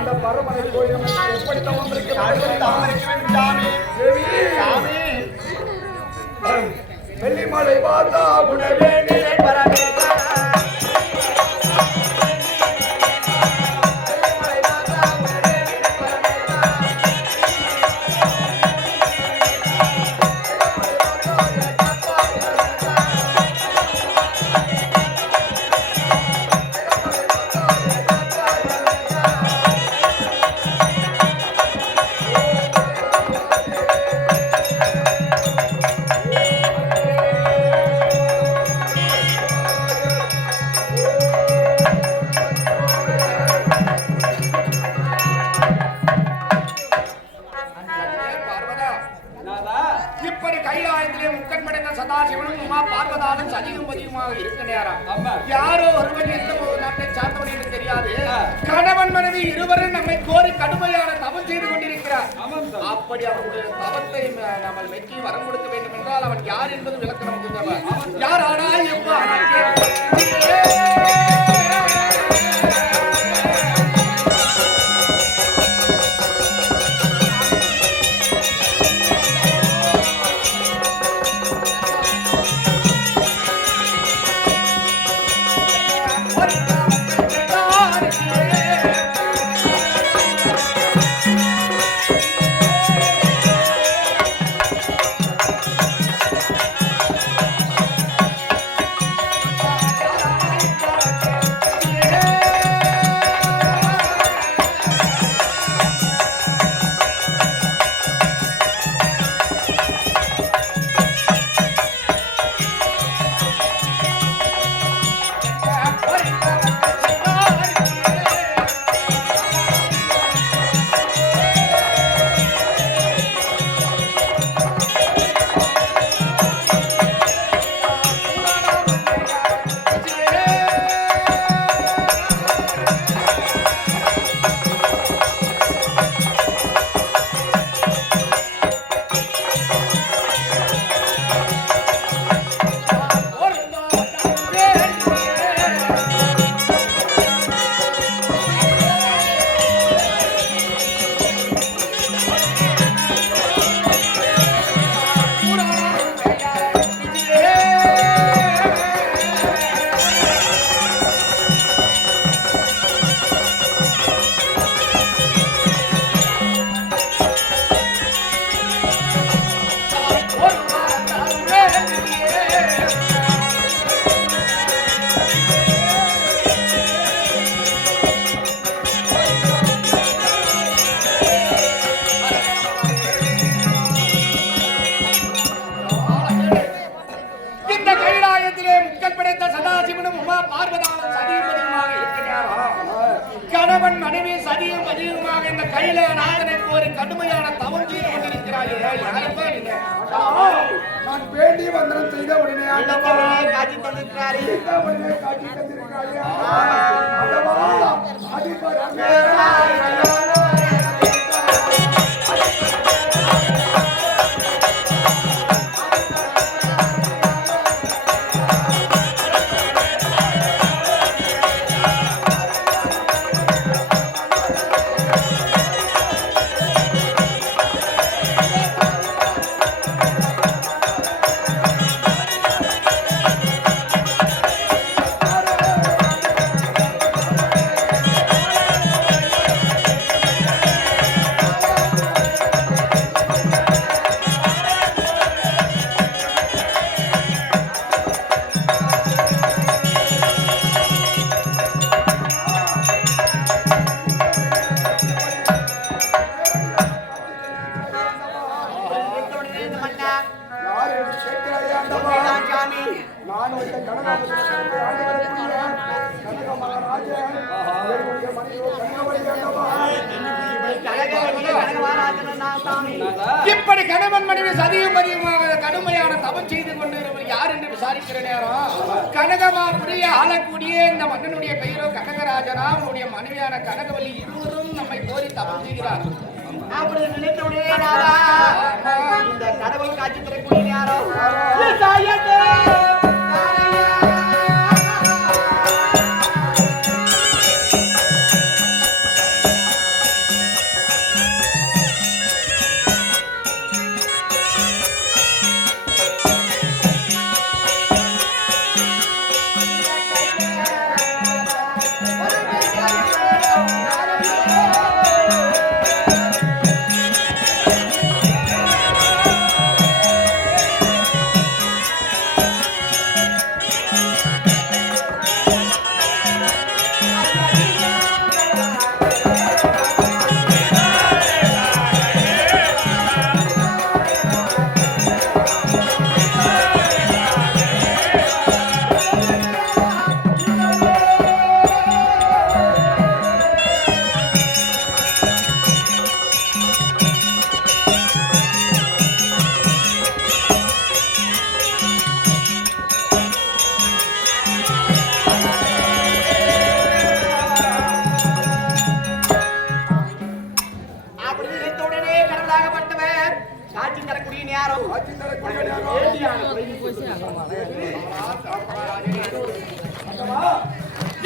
அந்த பரமனை கோயில் எப்படி தவம் இருக்க வேண்டும் சாமி? வெள்ளிமலை பார்த்தா உணவே நிலை பரமேதா யாரோ ஒருவன் எந்த நாட்டை சார்ந்தவன் என்று தெரியாது. கணவன் மனைவி இருவரும் நம்மை கோரி கடுமையான தவம் செய்து கொண்டிருக்கிறார். அப்படி அவருடைய தவத்தை நம்ம வெற்றி வரம் கொடுக்க வேண்டும் என்றால் அவன் யார் என்பது விளக்கணம். யார் ஆனால் கணவன் மனைவி சதியும் அதிகமாக இந்த கையில நாதனை கோரி கடுமையான தவம் செய்து கொண்டிருக்கிறாயே. நான் வேண்டிய வந்தனம் செய்த உடனே காட்சி தந்திருக்கிறாரே. இப்படி கணவன் மனைவி சதியும் பதியுமாக கடுமையான தவம் செய்து கொண்டிருப்பவர் யார் என்று விசாரிக்கிற நேரம் கனகமாபுரிய ஆளக்கூடிய இந்த மன்னனுடைய பெயரோ கனகராஜனா அவனுடைய மனைவியான கனகவல்லி இருவரும் நம்மை கோரி தவம் செய்கிறார். அப்படி நினைத்தவுடனே இந்த கடவுள் காட்சி தரக்கூடிய நேரம் நேரம்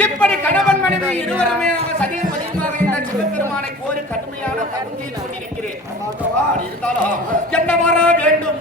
இப்படி கணவன் மனைவி இருவருமே சதியும் பதியுமாக இந்த சிவபெருமானை கோரி கடுமையான தவம் செய்து கொண்டிருக்கிறேன். இருந்தாலும் என்ன வர வேண்டும்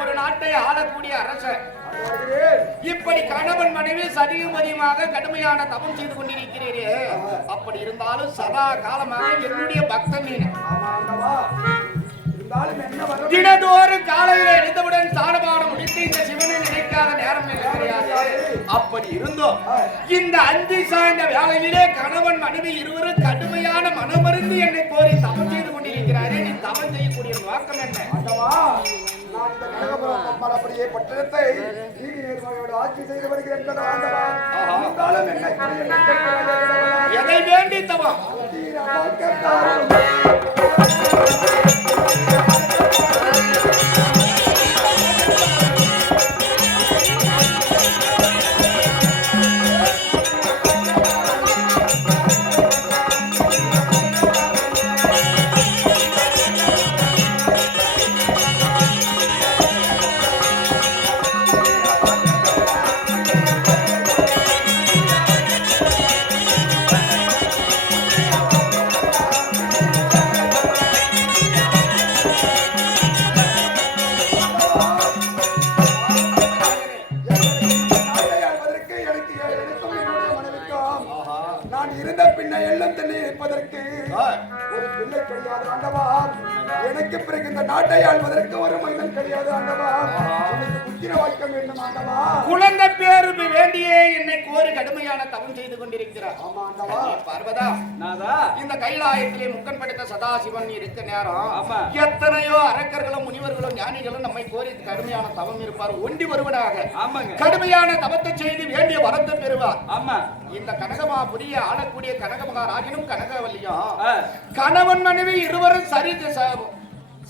ஒரு நாட்டை ஆளக்கூடிய அரசர். இப்படி கணவன் மனைவி சதியும் மதியமாக கடுமையான தவம் செய்து கொண்டிருக்கிறீரே, அப்படி இருந்தாலும் சதா காலமாக என்னுடைய பக்தன் நீ. தினதோறும் காலையில எழுந்தவுடன் சாணபானம் முடித்து இந்த சிவனை நினைக்காத நேரம் கிடையாது. அப்படி இருந்தோம் இந்த அந்தி சாய்ந்த வேலையிலே கணவன் மனைவி இருவரும் கடுமையான மனமருந்து என்னை கோரி தவம் செய்து கொண்டிருக்கிறாரே, நீ தவம் செய்யக்கூடிய நோக்கம் என்ன? அப்படியே பட்டணத்தை ஆட்சி செய்து வருகிறேன். எதை வேண்டி தவம்? எனக்கு பிறகு இந்த நாட்டை ஆள்வதற்கு ஒரு மனிதன் கிடையாது ஆண்டவா. புத்திர வாய்க்க வேண்டும் ஆண்டவா. குழந்தை பேரு வேண்டியே என்னை கோரி கடுமையான தவம் செய்து கொண்டிருக்கிறார். ஆமா ஆண்டவா. பார்வதா, இந்த கைலாயத்திலே முக்கன் படைத்த சதாசிவன் இருக்க நேரம் எத்தனையோ அரக்கர்களும் முனிவர்களும் ஞானிகளும் நம்மை கோரி கடுமையான தவம் இருப்பார். ஒண்டி வருவனாக கடுமையான தவத்தை செய்து வேண்டிய வரத்தை பெறுவார். ஆமா, இந்த கனகமாபுரிய ஆளக்கூடிய கனகமகாராஜனும் கனகவல்லியும் கணவன் மனைவி இருவரும்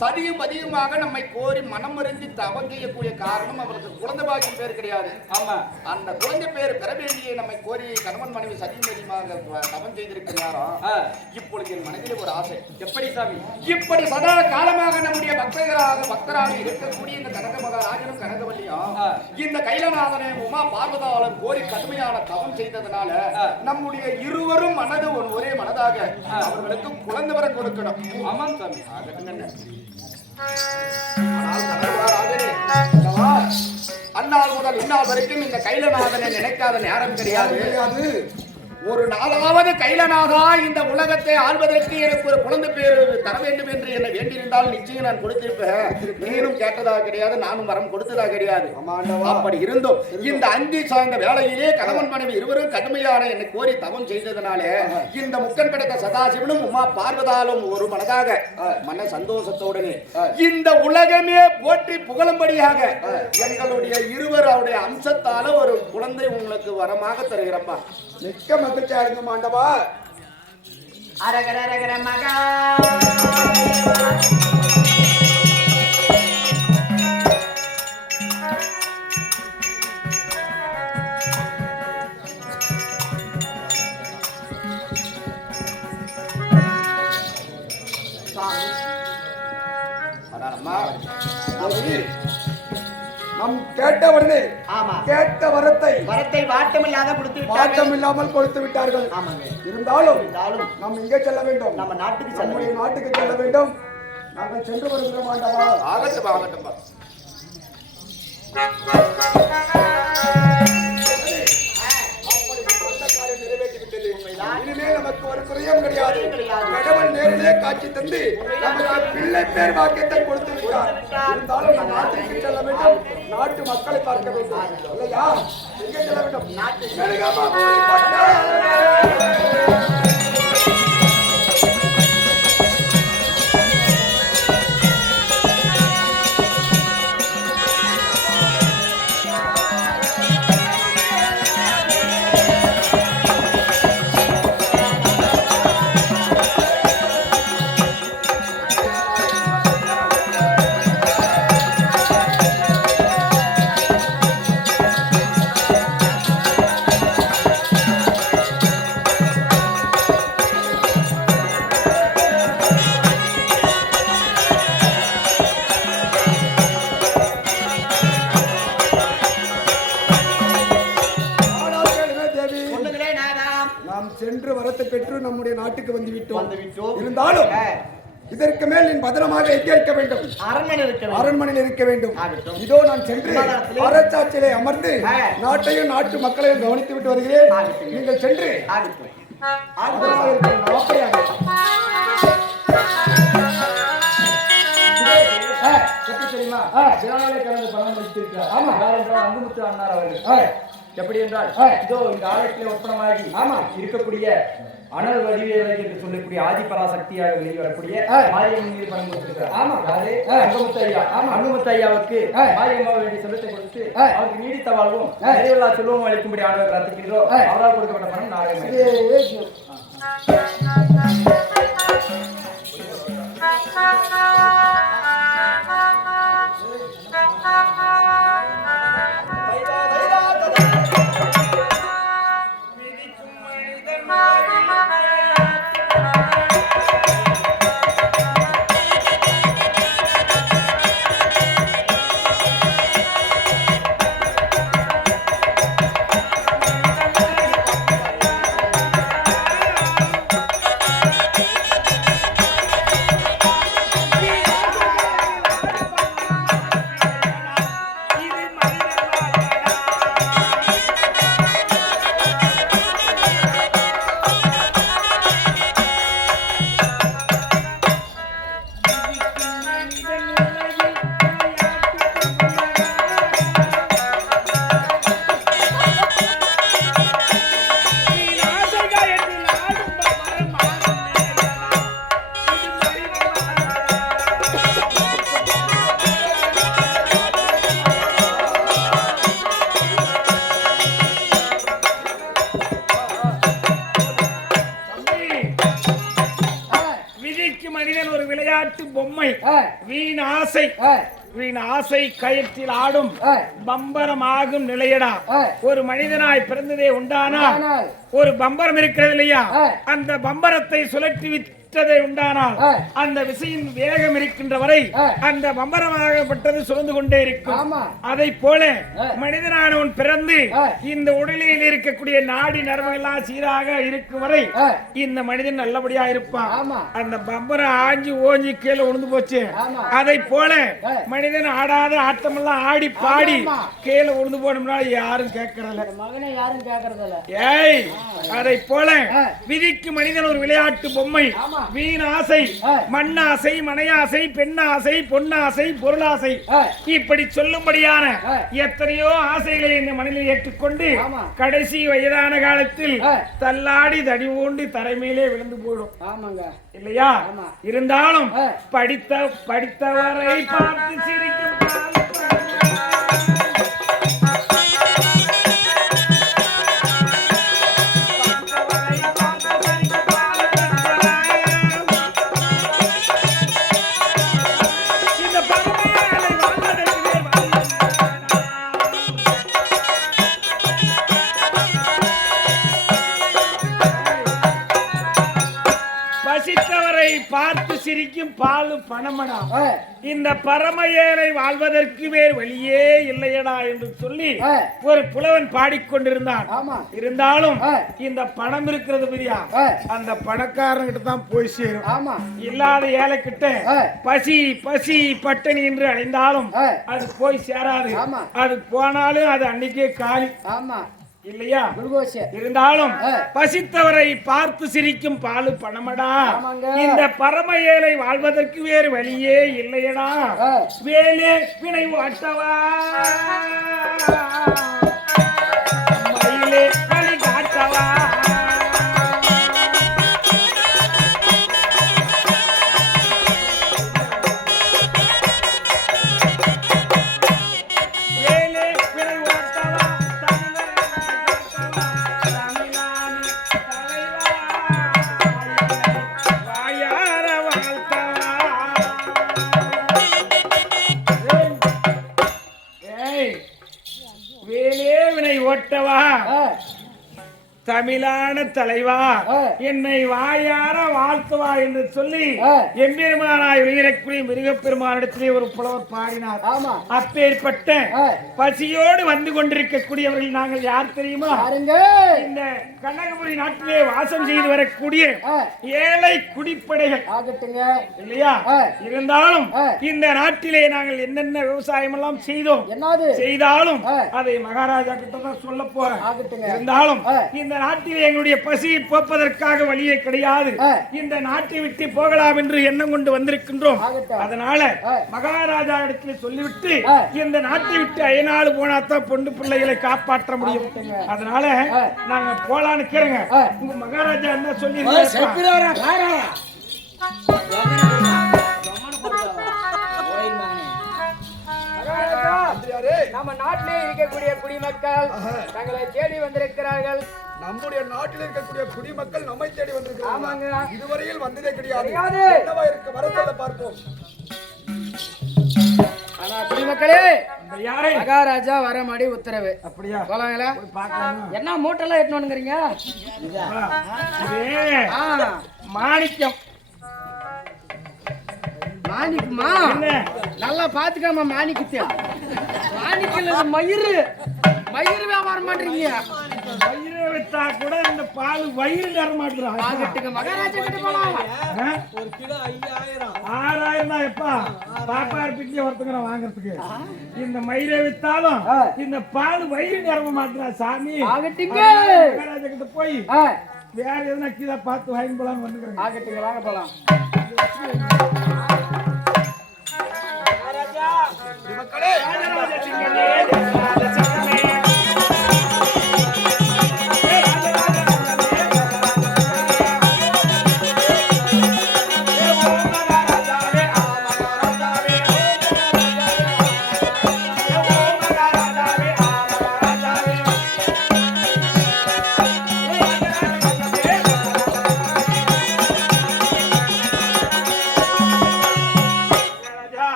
சதியும் பதியுமாக நம்மை கோரி மனம் அறிந்து தவம் செய்யக்கூடிய காரணம் அவருக்கு குழந்தை பாக்கியம் பேர் கிடையாது. ஆமா, அந்த குழந்தை பேர் பெற வேண்டிய நம்மை கோரி கணவன் மனைவி சதியும் பதியுமாக தவம் செய்திருக்கிறாரோ. இப்பொழுது என் மனதில் ஒரு ஆசை. எப்படி சாமி? இப்படி சதா காலமாக நம்முடைய பக்தராக இருக்கக்கூடிய இந்த கனகமகாராஜனும் கனகவல்லியும் இந்த கைலநாதனை உமா பார்வதாளன் கோரி கடுமையான தவம் செய்ததனால நம்முடைய இருவரும் மனது ஒரே மனதாக அவர்களுக்கு குழந்தை வர கொடுக்கணும். ஆமாம் சாமி. அந்நாள் முதல் இந்நாள் வரைக்கும் இந்த கைலநாதனை நினைக்காத நேரம் கிடையாது. ஒரு நாளாவது கைலநாதா இந்த உலகத்தை ஆள்வதற்கு எனக்கு ஒரு குழந்தை பேர் தர வேண்டும் என்று என்னை வேண்டியிருந்தால் நிச்சயம் நான் கொடுத்திருப்பேன். நீனும் கேட்டதா கிடையாது, நானும் வரம் கொடுத்ததா கிடையாது. அப்படி இருந்தும் இந்த அந்தி சார்ந்த வேளையிலே கணவன் மனைவி இருவரும் கடுமையான என்னை கோரி தவம் செய்ததனாலே இந்த முக்கன் படைத்த சதாசிவனும் உமா பார்வதாலும் ஒரு மனதாக மன சந்தோஷத்தோடனே இந்த உலகமே போற்றி புகழும்படியாக எங்களுடைய இருவர் அவருடைய அம்சத்தால ஒரு குழந்தை உங்களுக்கு வரமாக தருகிறப்பா. மிக்க மகிழ்ச்சியா இருங்க மாண்டவா. அரகர அரகர மகா நாம் கேட்ட உடனே ஆமா கேட்ட வரத்தை வாட்டமில்லாத கொடுத்து விட்டார்கள். வாட்டம் இல்லாமல் கொடுத்து விட்டார்கள். ஆமாங்க. இருந்தாலும் இருந்தாலும் நாம் இங்கே செல்ல வேண்டும். நம்ம நாட்டுக்கு செல்ல நம்முடைய நாட்டுக்கு செல்ல வேண்டும். நாங்கள் சென்று வருகிறோம் ஆண்டவா. ஆகட்டும் ஆகட்டும் இனிமேல் நமக்கு ஒரு குறையும் கிடையாது. கடவுள் நேரிலே காட்சி தந்து நமக்கு பிள்ளை பேர் வாக்கியத்தை கொடுத்து விட்டார். இருந்தாலும் நம் நாட்டுக்கு செல்ல வேண்டும். நாட்டு மக்களை பார்க்க வேண்டும். இல்லையா? எங்கே செல்ல வேண்டும்? சென்று வரத்தை பெற்று நம்முடைய நாட்டுக்கு வந்து விட்டோம். இருந்தாலும் இதற்கு மேல் நீ பத்திரமாக எங்கே இருக்க வேண்டும்? அரண்மனையில் இருக்க வேண்டும். இதோ நான் சென்று அரசாட்சியிலே அமர்ந்து நாட்டையும் நாட்டு மக்களையும் கவனித்து விட்டு வருகிறேன். நீங்கள் சென்று தெரியுமா? அங்குமுத்து அண்ணார் அவர்கள் எப்படி என்றால் இதோ இந்த ஆலயத்திலே ஒப்பனமாகி இருக்கக்கூடிய அனல் வடிவேலை என்று சொல்லக்கூடிய ஆதிபராசக்தியாக வெளிவரக்கூடிய மாரியம்மன் மீது பணம் கொடுத்திருக்கிறார். அங்குமுத்து ஐயாவுக்கு மாரியம்மா வேண்டிய செல்வத்தை கொடுத்து அவருக்கு நீடித்த வாழ்வும் நிறைவுள்ளா செல்வம் அளிக்கும்படி ஆண்டவர் பிரார்த்திக்கின்றோம். அவரால் கொடுக்கப்பட்ட பணம் நாடகம். வீண் ஆசை கயிற்றில் ஆடும் பம்பரமாகும் நிலையடா. ஒரு மனிதனாய் பிறந்ததே உண்டானால் ஒரு பம்பரம் இருக்கிறது இல்லையா, அந்த பம்பரத்தை சுழற்றி விட்டதை உண்டானால் அந்த விசையின் வேகம் இருக்கின்ற வரை அந்த பம்பரமாகப்பட்டது சுழந்து கொண்டே இருக்கும். அதை போல மனிதனானவன் பிறந்து இந்த உடலில் இருக்கக்கூடிய நாடி நரம்புகள்லாம் சீராக இருக்கும் வரை இந்த மனிதன் நல்லபடியா இருப்பான். அந்த பம்பரம் ஆஞ்சி ஓஞ்சி கீழே உழுந்து போச்சு. அதை போல மனிதன் ஆடாத ஆட்டமெல்லாம் ஆடி பாடி கீழே உழுந்து போனோம்னா யாரும் கேட்கறதில்ல, மகனை யாரும் கேட்கறதில்ல. ஏய், அதை போல விதிக்கு மனிதன் ஒரு விளையாட்டு பொம்மை. வீண் ஆசை, மண்ணாசை, மனையாசை, பெண்ணாசை, பொன்னாசை, பொருளாசை, இப்படி சொல்லும்படியான எத்தனையோ ஆசைகளை இந்த மனிதன் ஏற்றுக்கொண்டு கடைசி வயதான காலத்தில் தள்ளாடி தடி ஊண்டி தரைமையிலே விழுந்து போடும். இல்லையா? இருந்தாலும் படித்தவரை பார்த்து சிரிக்கும் சிரிக்கும் பாலு பணமடா. இந்த பரம ஏழை வாழ்வதற்கு வேறு வழியே இல்லையடா என்று சொல்லி ஒரு புலவன் பாடிக்கொண்டிருந்தான். இருந்தாலும் இந்த பணம் இருக்கிறது பிரியா, அந்த பணக்காரங்கிட்ட தான் போய் சேரும். இல்லாத ஏழை கிட்ட பசி பசி பட்டினி என்று அடைந்தாலும் அது போய் சேராது. அது போனாலும் அது அன்னைக்கே காலி இல்லையா? இருந்தாலும் பசித்தவரை பார்த்து சிரிக்கும் பாலு பணமடா. இந்த பரம ஏழை வாழ்வதற்கு வேறு வழியே இல்லையடா. வேலே வினை ஓட்டவா, மயிலே வழி காட்டவா. தமிழான தலைவா, என்னை வாயார வாழ்த்துவா என்று சொல்லி எம்பெருமானாய் உயிரக்கூடிய மிருகப்பெருமானிடத்திலே ஒரு புலவர் பாடினார். அப்பேற்பட்ட பசியோடு வந்து கொண்டிருக்கக்கூடியவர்கள் நாங்கள் யார் தெரியுமா? இந்த கனகபுரி நாட்டிலே வாசம் செய்து வரக்கூடிய ஏழை குடிப்படைகள் இல்லையா? இருந்தாலும் இந்த நாட்டிலே நாங்கள் என்னென்ன விவசாயம் எல்லாம் செய்தோம், செய்தாலும் அதை மகாராஜா கிட்ட தான் சொல்ல போறேன். இருந்தாலும் இந்த நாட்டில் எங்களுடைய பசியை போப்பதற்காக வழியே கிடையாது. இந்த நாட்டை விட்டு போகலாம் என்று எண்ணம் கொண்டு வந்திருக்கின்றோம். அதனால மகாராஜா இடத்துல சொல்லிவிட்டு இந்த நாட்டை விட்டு அயனாடு போனாத்தான் பொண்டு பிள்ளைகளை காப்பாற்ற முடியும். அதனால நாங்க போலான்னு கேளுங்க. உங்க மகாராஜா என்ன சொல்லி நம்ம நாட்டிலே இருக்கக்கூடிய குடிமக்கள் தங்களை தேடி வந்திருக்கிறார்கள். நம்முடைய நாட்டில் இருக்கக்கூடிய குடிமக்கள் நம்மை தேடி வந்திருக்கிறாங்க. இதுவரையில் வந்ததே கிடையாது. என்னவா இருக்கு வர சொல்ல பார்ப்போம். ஆனா குடிமக்களே, மகாராஜா வர மாடி உத்தரவு. அப்படியா? போலாங்களா? என்ன மூட்டெல்லாம் எட்டணுங்கிறீங்க? மாணிக்கம். மாணிக்குமா? நல்லா பாத்துக்காம மாணிக்கத்தியா? மாணிக்கல மயிறு மயிறு வியாபாரம் பண்றீங்க. மயிரை வித்தா கூட இந்த பால் வயிறு தர மாட்டேங்க. மகாராஜா கிட்ட போலாம். ஒரு கிலோ 5000 தான். எப்பா பாப்பார் பிட்டிய ஒருத்தங்க வாங்குறதுக்கு இந்த மயிரை வித்தாலும் இந்த பால் வயிறு நிரம்ப மாட்டா சாமி. மகாராஜா கிட்ட போய் வேற எதுனா கீழே பார்த்து வாங்கி போலாம் வந்துக்கிறேன். ஆகட்டுங்க, வாங்க போலாம்.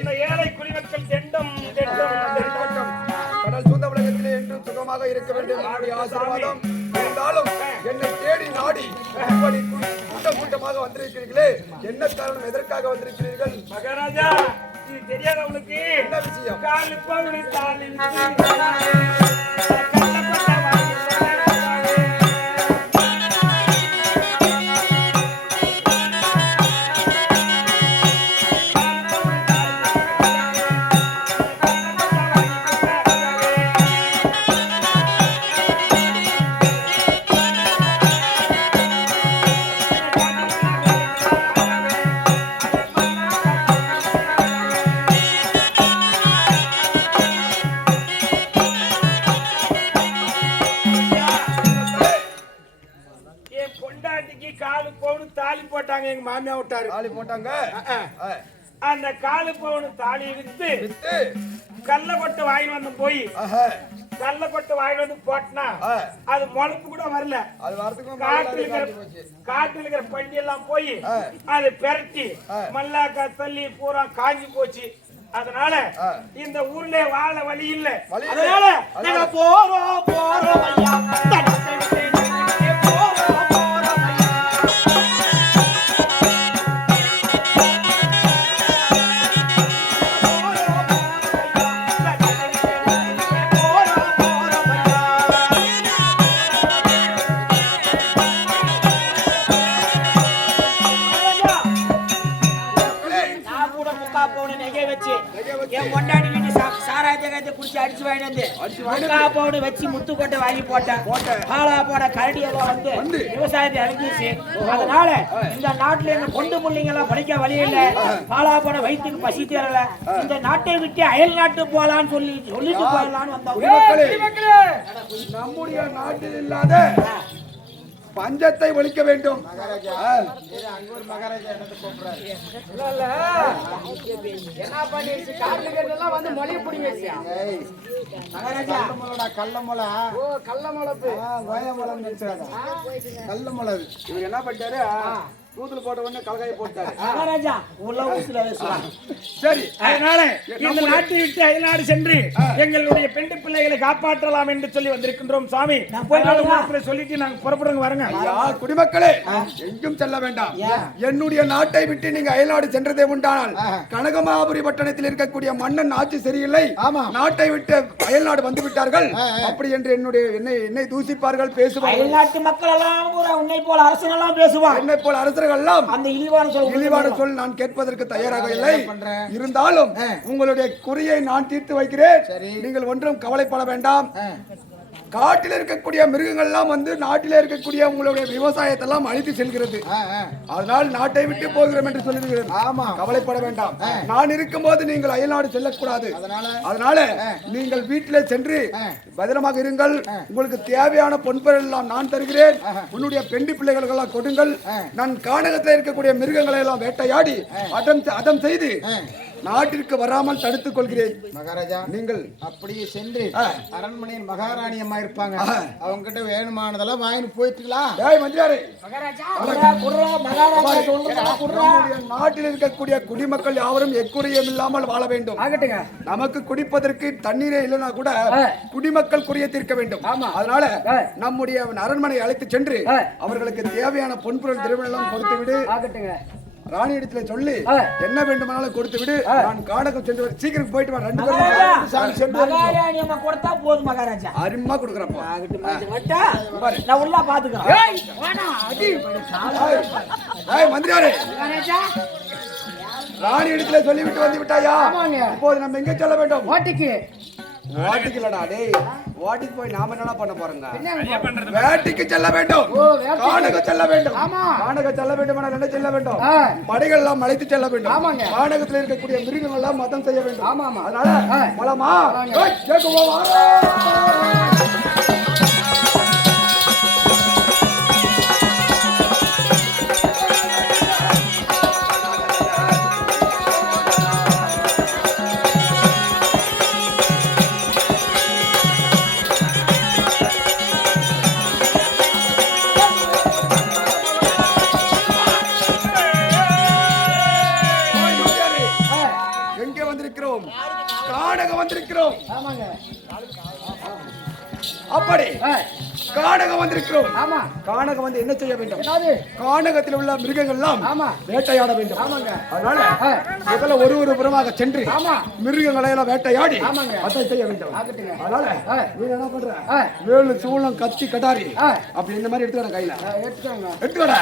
இந்த ஏழை குடிமக்கள் தெண்டம் கடல் சூழ்ந்த உலகத்திலே என்று சுகமாக இருக்க வேண்டும் என்னுடைய ஆசீர்வாதம். இருந்தாலும் என்னை தேடி நாடி இப்படி கூட்டம் கூட்டமாக வந்திருக்கிறீர்களே, என்ன காரணம்? எதற்காக வந்திருக்கிறீர்கள்? மகாராஜா, இது தெரியாத உங்களுக்கு என்ன விஷயம்? காலு பவுளி தாலி எங்க மாமியா விட்டாரு. தாலி போட்டாங்க. அந்த காலு பவுன் தாலி வித்து கல்ல கொட்டை வாங்கி வந்து போய் கல்ல கொட்டை வாங்கி வந்து போட்டனா அது முளைப்பு கூட வரல. அது வரதுக்கு காட்டுல இருக்கிற பண்டி எல்லாம் போய் அது பெரட்டி மல்லாக்கா தள்ளி பூரா காஞ்சி போச்சு. அதனால இந்த ஊர்ல வாழ வழி இல்ல. அதனால நாங்க போறோம் ஐயா. பவுன் நகை வச்சு என் பொண்டாட்டி வீட்டு சாராயத்தை குடிச்சு அடிச்சு வாங்கிட்டு வந்து பவுன் வச்சு முத்துக்கோட்டை வாங்கி போட்டேன் பாலா போட கரடி எல்லாம் வந்து விவசாயத்தை அழிஞ்சிச்சு. அதனால இந்த நாட்டுல இருந்து கொண்டு முள்ளிங்க எல்லாம் படிக்க வழி இல்ல, பாலா போட வயிற்றுக்கு பசி தேரல, இந்த நாட்டை விட்டு அயல் நாட்டு போலான்னு சொல்லிட்டு போயிடலான்னு வந்தோம். நம்முடைய நாட்டில் இல்லாத பஞ்சத்தை ஒழிக்க வேண்டும். என்ன பண்ணிருச்சு காட்டுல வந்து மொழி பிடிங்க கள்ளமொளை கள்ளமொழப்பு கள்ளமொளவு இவர் என்ன பண்ணிட்டாரு, தூத்துல போட்ட உடனே கலகாய போட்டாரு. மகாராஜா உள்ள ஊசுல சரி, அதனால இந்த நாட்டை விட்டு அயல்நாடு சென்று எங்களுடைய பெண்டு பிள்ளைகளை காப்பாற்றலாம் என்று சொல்லி வந்திருக்கின்றோம் சாமி. சொல்லிட்டு நாங்க புறப்படுங்க வரங்க. குடிமக்களே எங்கும் செல்ல வேண்டாம். என்னுடைய நாட்டை விட்டு நீங்க அயல்நாடு சென்றதே உண்டானால் கனகமாபுரி பட்டணத்தில் இருக்கக்கூடிய மன்னன் ஆட்சி சரியில்லை, நாட்டை விட்டு அயல்நாடு வந்து விட்டார்கள் அப்படி என்று என்னை தூசிப்பார்கள், பேசுவார்கள். அயல்நாட்டு மக்கள் எல்லாம் உன்னை போல அரசன் எல்லாம் பேசுவார். என்னை போல அரசர்கள் எல்லாம் அந்த இழிவான சொல் நான் கேட்பதற்கு தயாராக இல்லை. இருந்தாலும் உங்களுடைய குறியை நான் தீர்த்து வைக்கிறேன். நீங்கள் ஒன்றும் கவலைப்பட வேண்டாம். காட்டில் இருக்கக்கூடிய மிருகங்கள் எல்லாம் வந்து நாட்டில் இருக்கக்கூடிய உங்களுடைய விவசாயத்தை எல்லாம் அழித்து செல்கிறது. அதனால் நாட்டை விட்டு போகிறோம் என்று சொல்லுகிறது. கவலைப்பட வேண்டாம். நான் இருக்கும் போது நீங்கள் அயல்நாடு செல்லக்கூடாது. அதனால நீங்கள் வீட்டிலே சென்று பத்திரமாக இருங்கள். உங்களுக்கு தேவையான பொன்பொருள் எல்லாம் நான் தருகிறேன். உன்னுடைய பெண்டு பிள்ளைகளுக்கு எல்லாம் கொடுங்கள். நான் கானகத்தில் இருக்கக்கூடிய மிருகங்களை எல்லாம் வேட்டையாடி அதம் செய்து நாட்டிற்கு வராமல் தடுத்துக் கொள்கிறேன். மகாராஜா, நீங்கள் அப்படியே சென்று அரண்மனையில் மகாராணி அம்மா இருப்பாங்க, அவங்க கிட்ட வேணுமானதெல்லாம் வாங்கிட்டு போயிட்டுங்களா? நாட்டில் இருக்கக்கூடிய குடிமக்கள் யாவரும் எக்குறையும் இல்லாமல் வாழ வேண்டும். நமக்கு குடிப்பதற்கு தண்ணீரே இல்லைன்னா கூட குடிமக்கள் குறிய தீர்க்க வேண்டும். அதனால நம்முடைய அரண்மனை அழைத்து சென்று அவர்களுக்கு தேவையான பொன்பொருள் திருவிழெல்லாம் கொடுத்து விடு. ராணி இடத்துல சொல்லி என்ன வேண்டுமானாலும் கொடுத்து விடு. நான் காடகம் சென்று சீக்கிரம் போயிட்டு வா. 2 பேரும் மகாராணி அம்மா கொடுத்தா போதும் மகாராஜா. அருமா கொடுக்குறப்பா நான் உள்ள பாத்துக்கிறேன். மந்திரியாரே, ராணி இடத்துல சொல்லிவிட்டு வந்து விட்டாயா? இப்போது நம்ம எங்க செல்ல வேண்டும்? வாட்டிக்கு இல்லடா டேய், வாட்டிக்கு போய் நாம என்ன பண்ண போறோங்க? வேட்டைக்கு செல்ல வேண்டும். கானகம் செல்ல வேண்டும். கானகம் செல்ல வேண்டும். என்ன செல்ல வேண்டும்? படைகள் எல்லாம் அழைத்து செல்ல வேண்டும். கானகத்தில் இருக்கக்கூடிய மிருகங்கள் எல்லாம் மதம் செய்ய வேண்டும். அதனால போலாமா? அப்படி கானகம் வந்திருக்கிறோம். கானகம் வந்து என்ன செய்ய வேண்டும்? கானகத்தில் உள்ள மிருகங்கள் எல்லாம் வேட்டையாட வேண்டும். அதனால முதல்ல ஒரு புறமாக சென்று மிருகங்களை எல்லாம் வேட்டையாடி அதை செய்ய வேண்டும். அதனால நீ என்ன பண்ற? வேலு சூளம் கத்தி கட்டாரி அப்படி இந்த மாதிரி எடுத்துக்கட கையில எடுத்துக்கட.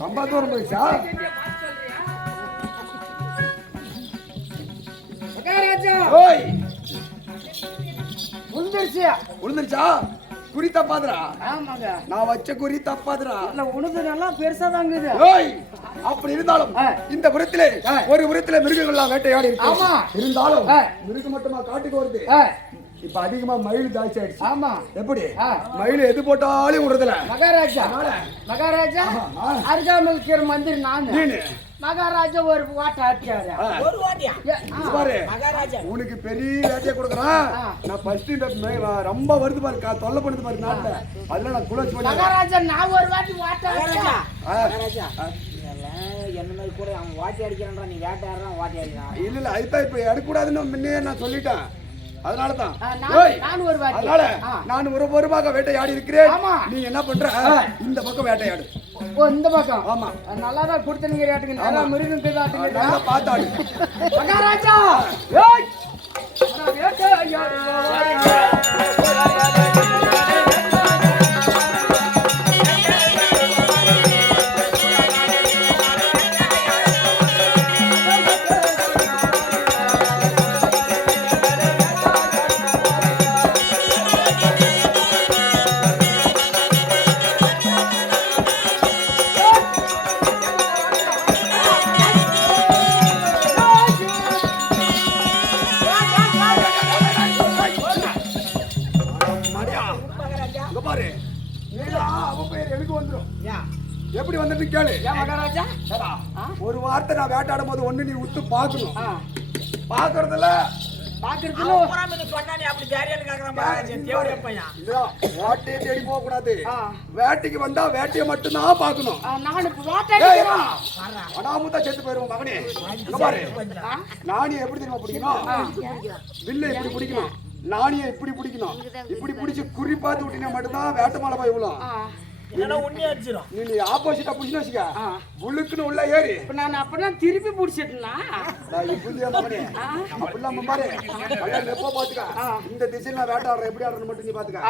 ரொம்ப தூரம் போயிடுச்சா? உளுந்துருச்சா? குறி தப்பாதுரா. நான் வச்ச குறி தப்பாதுரா. உனது நல்லா பெருசா தாங்குது. அப்படி இருந்தாலும் இந்த புறத்திலே ஒரு புறத்திலே மிருகங்கள் எல்லாம் வேட்டையாடி இருக்கு. இருந்தாலும் மிருகம் மட்டுமா காட்டுக்கு வருது? இப்ப அதிகமா மயில் ஜாஸ்தி ஆயிடுச்சு. ஆமா. எப்படி மயில் எது போட்டாலும் விடுறதுல மகாராஜா அருகாமல் இருக்கிற மந்திரி நானு. மகாராஜா ஒரு வாட்டை ஆட்டியாரு. ஒரு வாட்டியா? பாரு மகாராஜா உனக்கு பெரிய வேட்டையை கொடுக்குறான். நான் ஃபர்ஸ்ட் இந்த ரொம்ப வருது பாரு, தொல்லை பண்ணுது பாரு நாட்டுல. அதெல்லாம் நான் குலச்சு பண்ணி மகாராஜா நான் ஒரு வாட்டி வாட்டை மகாராஜா என்ன மாதிரி கூட அவன் வாட்டி அடிக்கிறான், நீ வேட்டையாடுறான் வாட்டி அடிக்கிறான். இல்ல அதுதான் இப்ப எடுக்கூடாதுன்னு முன்னே நான் சொல்லிட்டேன். அதனாலதான் நான் ஒரு ரூபாய்க்கு வேட்டையாடி இருக்கிறேன். நீ என்ன பண்ற, இந்த பக்கம் வேட்டையாடு. இந்த பக்கம்? ஆமா. நல்லாதான் கொடுத்தனீங்க ரேட்டுக்கு. நல்லா மிருகம் பார்த்தாடு மகாராஜா. எப்படி வந்து கேளு மகாராஜா. ஒரு வார்த்தை நான் வேட்டாடும் போது ஒண்ணு நீ உத்து பாக்கணும். பாக்குறதுல தேடி போக கூடாது. வேட்டைக்கு வந்தா வேட்டையை மட்டும் தான் பாக்கணும். அனாமுத்தா செத்து போயிருவோம் மகனே. பாரு நானே எப்படி தெரியுமா பிடிக்கணும், வில்ல இப்படி பிடிக்கணும், நானிய இப்படி பிடிக்கணும். இப்படி பிடிச்சு குறி பார்த்து விட்டீங்கன்னா மட்டும்தான் வேட்டை மேல போய் விழும். நீ ஆப்போசிட்டா புடிச்சு வச்சுக்க, புல்லுக்குன்னு உள்ள ஏறி நான் அப்படின்னா திருப்பி புடிச்சிட்டா அப்படிலாம் பாரு. எப்ப பாத்துக்க இந்த திசையில நான் வேட்டாடுறேன், எப்படி ஆடுறேன்னு மட்டும் நீ பாத்துக்க.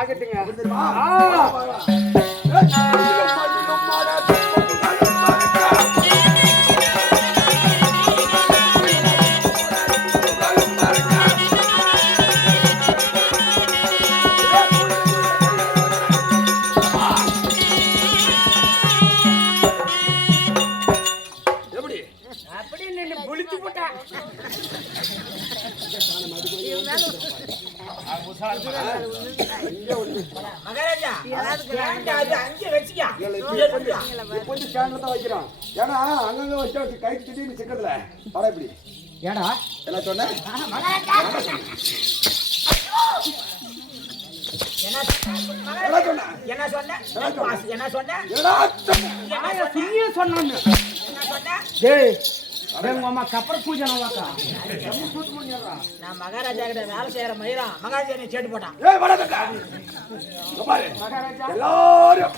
மகாராஜா கொஞ்சம் ஸ்டாண்ட்ல தான் வைக்கிறோம். ஏன்னா அங்கங்க வச்சா கை திடீர்னு சிக்கத்துல வர இப்படி ஏடா என்ன சொன்ன கப்பல் பூஜை நான் மகாராஜா கிட்ட வேலை செய்யற மயிரா மகாராஜா நீ சேட்டு போட்டான். எல்லாரும்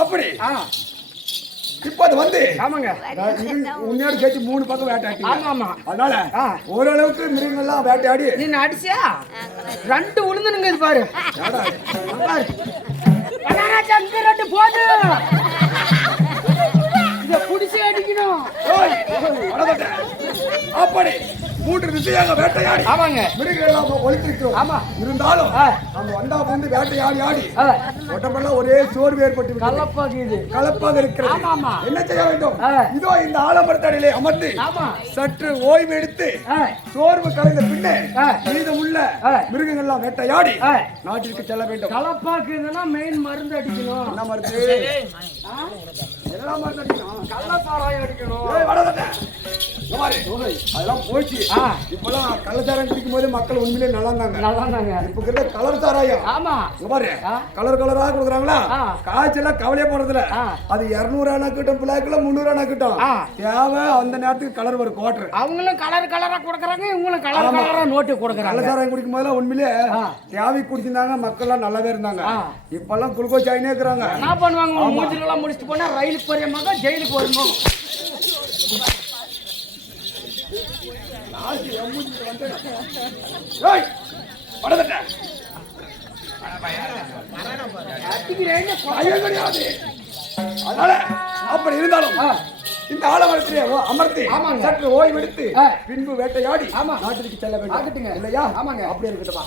அப்படி இப்ப அது வந்து உன்னோட சேர்த்து 3 பக்கம் வேட்டையாடி. அதனால ஓரளவுக்கு மிருகங்கள்லாம் வேட்டையாடி நீ அடிச்சியா 2 உளுந்துனுங்க. இது பாரு அங்க 2 போது இத புடிச்சு அடிக்கணும். அப்படி 3 திசையாக வேட்டையாடி மிருகங்கள் எல்லாம் ஒழித்திருக்கிறோம். ஆமா இருந்தாலும் நம்ம வண்டா வந்து வேட்டையாடி ஆடி உடம்பெல்லாம் ஒரே சோர்வு ஏற்பட்டு கலப்பாக இருக்கிறது. என்ன செய்ய வேண்டும்? இதோ இந்த ஆலமரத்தடியிலே அமர்ந்து சற்று ஓய்வு எடுத்து சோர்வு கலைந்த பின்னே மீதமுள்ள மிருகங்கள் எல்லாம் வேட்டையாடி நாட்டிற்கு செல்ல வேண்டும். கலப்பாக்குதுன்னா மெயின் மருந்து அடிக்கணும். என்ன மருந்து? எல்லாம் மருந்து அடிக்கணும். கள்ளசாராயம் அடிக்கணும். அதெல்லாம் போச்சு. இப்பெல்லாம் கள்ளச்சாராயம் குடிக்கும் போது மக்கள் உண்மையிலே நல்லா இருந்தாங்க. இப்ப கலர் சாராயம் பாரு கலர் கலரா கொடுக்குறாங்களா, காய்ச்சலாம் கவலையே போறதுல. அது 200 ஆனாக்கிட்டும் பிள்ளைக்குள்ள 300 ஆனாக்கிட்டும் தேவை அந்த நேரத்துக்கு கலர் வரும் குவார்டர். அவங்களும் கலர் கலரா கொடுக்குறாங்க, இவங்களும் கலர் கலரா நோட்டு கொடுக்குறாங்க. கள்ளச்சாராயம் குடிக்கும் போது உண்மையிலே தேவை குடிச்சிருந்தாங்க, மக்கள் எல்லாம் நல்லாவே இருந்தாங்க. இப்பெல்லாம் குளுக்கோஸ் ஆயினே இருக்கிறாங்க. என்ன பண்ணுவாங்க? மூஞ்சில எல்லாம் முடிச்சுட்டு போனா ரயிலுக்கு போறியமாக ஜெயிலுக்கு வரணும். அதனால அப்படி இருந்தாலும் இந்த ஆலமரத்திலே அமர்த்தி சற்று ஓய்வு எடுத்து பின்பு வேட்டையாடி நாட்டிற்கு செல்ல வேண்டும் இல்லையா? அப்படி இருக்கட்டுமா?